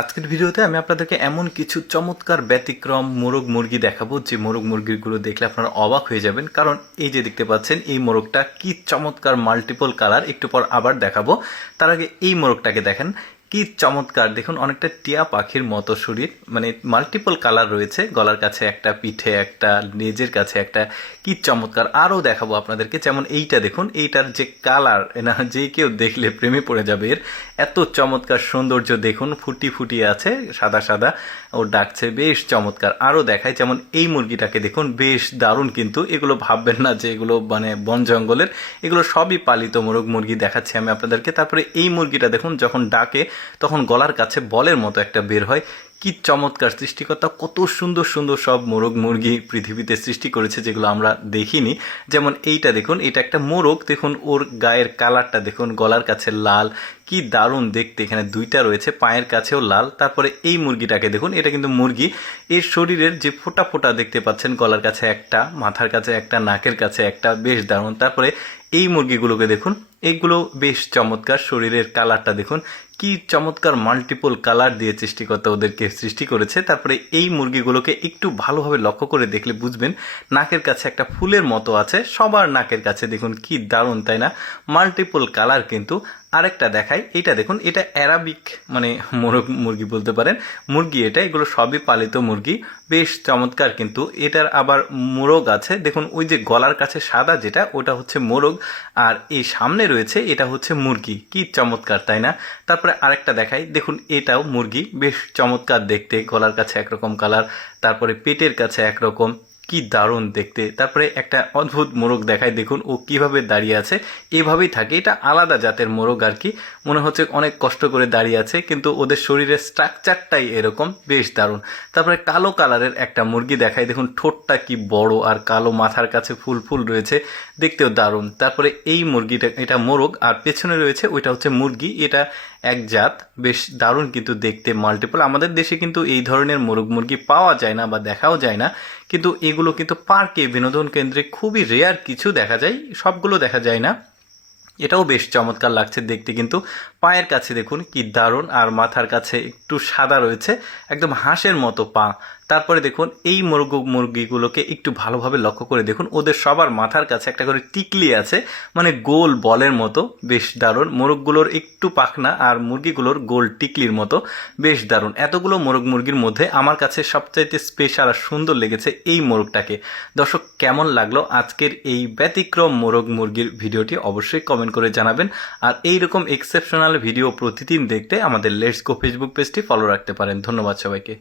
আজকের ভিডিওতে আমি আপনাদেরকে এমন কিছু চমৎকার ব্যতিক্রম মোরগ মুরগি দেখাবো যে মোরগ মুরগিগুলো দেখলে আপনারা অবাক হয়ে যাবেন। কারণ এই যে দেখতে পাচ্ছেন এই মোরগটা কি চমৎকার মাল্টিপল কালার, একটু পর আবার দেখাবো। তার আগে এই মোরগটাকে দেখেন কি চমৎকার, দেখুন অনেকটা টিয়া পাখির মতো শরীর, মানে মাল্টিপল কালার রয়েছে, গলার কাছে একটা, পিঠে একটা, লেজের কাছে একটা, কি চমৎকার। আরও দেখাবো আপনাদেরকে, যেমন এইটা দেখুন, এইটার যে কালার, না যে কেউ দেখলে প্রেমে পড়ে যাবে এর, এত চমৎকার সৌন্দর্য দেখুন, ফুটি ফুটিয়ে আছে, সাদা সাদা ও ডাকছে, বেশ চমৎকার। আরও দেখায়, যেমন এই মুরগিটাকে দেখুন, বেশ দারুণ, কিন্তু এগুলো ভাববেন না যে এগুলো মানে বন জঙ্গলের, এগুলো সবই পালিত মোরগ মুরগি দেখাচ্ছি আমি আপনাদেরকে। তারপরে এই মুরগিটা দেখুন, যখন ডাকে তখন গলার কাছে বলের মতো একটা বের হয়, কি চমৎকার। সৃষ্টিকর্তা কত সুন্দর সুন্দর সব মোরগ মুরগি পৃথিবীতে সৃষ্টি করেছে যেগুলো আমরা দেখিনি। যেমন এইটা দেখুন, এটা একটা মোরগ, দেখুন ওর গায়ের কালারটা দেখুন, গলার কাছে লাল, কি দারুণ দেখতে। এখানে দুইটা রয়েছে, পায়ের কাছেও লাল। তারপরে এই মুরগিটাকে দেখুন, এটা কিন্তু মুরগি, এর শরীরের যে ফোঁটা ফোঁটা দেখতে পাচ্ছেন, গলার কাছে একটা, মাথার কাছে একটা, নাকের কাছে একটা, বেশ দারুণ। তারপরে এই মুরগিগুলোকে দেখুন, এইগুলো বেশ চমৎকার, শরীরের কালারটা দেখুন, কি চমৎকার মাল্টিপল কালার দিয়ে সৃষ্টিকর্তা ওদেরকে সৃষ্টি করেছে। তারপরে এই মুরগিগুলোকে একটু ভালোভাবে লক্ষ্য করে দেখলে বুঝবেন, নাকের কাছে একটা ফুলের মতো আছে, সবার নাকের কাছে দেখুন, কি দারুণ তাই না, মাল্টিপল কালার। কিন্তু আরেকটা দেখাই, এটা দেখুন, এটা অ্যারাবিক মানে মোরগ মুরগি বলতে পারেন, মুরগি এটা, এগুলো সবই পালিত মুরগি, বেশ চমৎকার। কিন্তু এটার আবার মোরগ আছে, দেখুন ওই যে গলার কাছে সাদা যেটা, ওটা হচ্ছে মোরগ, আর এই সামনে রয়েছে এটা হচ্ছে মুরগি, কি চমৎকার তাই না। তারপরে আরেকটা দেখাই, দেখুন এটাও মুরগি, বেশ চমৎকার দেখতে, গলার কাছে একরকম কালার, তারপরে পেটের কাছে একরকম, কি দারুণ দেখতে। তারপরে একটা অদ্ভুত মোরগ দেখায়, দেখুন ও কিভাবে দাঁড়িয়ে আছে, এভাবেই থাকে, এটা আলাদা জাতের মোরগ আর কি, মনে হচ্ছে অনেক কষ্ট করে দাঁড়িয়ে আছে, কিন্তু ওদের শরীরের স্ট্রাকচারটাই এরকম, বেশ দারুণ। তারপরে কালো কালারের একটা মুরগি দেখায়, দেখুন ঠোঁটটা কি বড়, আর কালো, মাথার কাছে ফুল ফুল রয়েছে, দেখতেও দারুণ। তারপরে এই মুরগিটা, এটা মোরগ, আর পেছনে রয়েছে ওইটা হচ্ছে মুরগি, এটা এক জাত, বেশ দারুণ কিন্তু দেখতে, মাল্টিপল। আমাদের দেশে কিন্তু এই ধরনের মোরগ মুরগি পাওয়া যায় না বা দেখাও যায় না, কিন্তু এগুলো কিন্তু পার্কে, বিনোদন কেন্দ্রে খুবই রেয়ার কিছু দেখা যায়, সবগুলো দেখা যায় না। এটাও বেশ চমৎকার লাগছে দেখতে, কিন্তু পায়ের কাছে দেখুন কি দারুণ, আর মাথার কাছে একটু সাদা রয়েছে, একদম হাঁসের মতো পা। তারপরে দেখুন এই মুরগিগুলোকে একটু ভালোভাবে লক্ষ্য করে দেখুন, ওদের সবার মাথার কাছে একটা করে টিকলি আছে, মানে গোল বলের মতো, বেশ দারুণ। মোরগগুলোর একটু পাখনা, আর মুরগিগুলোর গোল টিকলির মতো, বেশ দারুণ। এতগুলো মোরগ মুরগির মধ্যে আমার কাছে সবচাইতে স্পেশাল আর সুন্দর লেগেছে এই মোরগটাকে। দর্শক, কেমন লাগলো আজকের এই ব্যতিক্রম মোরগ মুরগির ভিডিওটি অবশ্যই কমেন্ট করে জানাবেন। আর এইরকম এক্সেপশনাল ভিডিও প্রতিদিন দেখতে আমাদের লেটস গো ফেসবুক পেজটি ফলো রাখতে পারেন। ধন্যবাদ সবাইকে।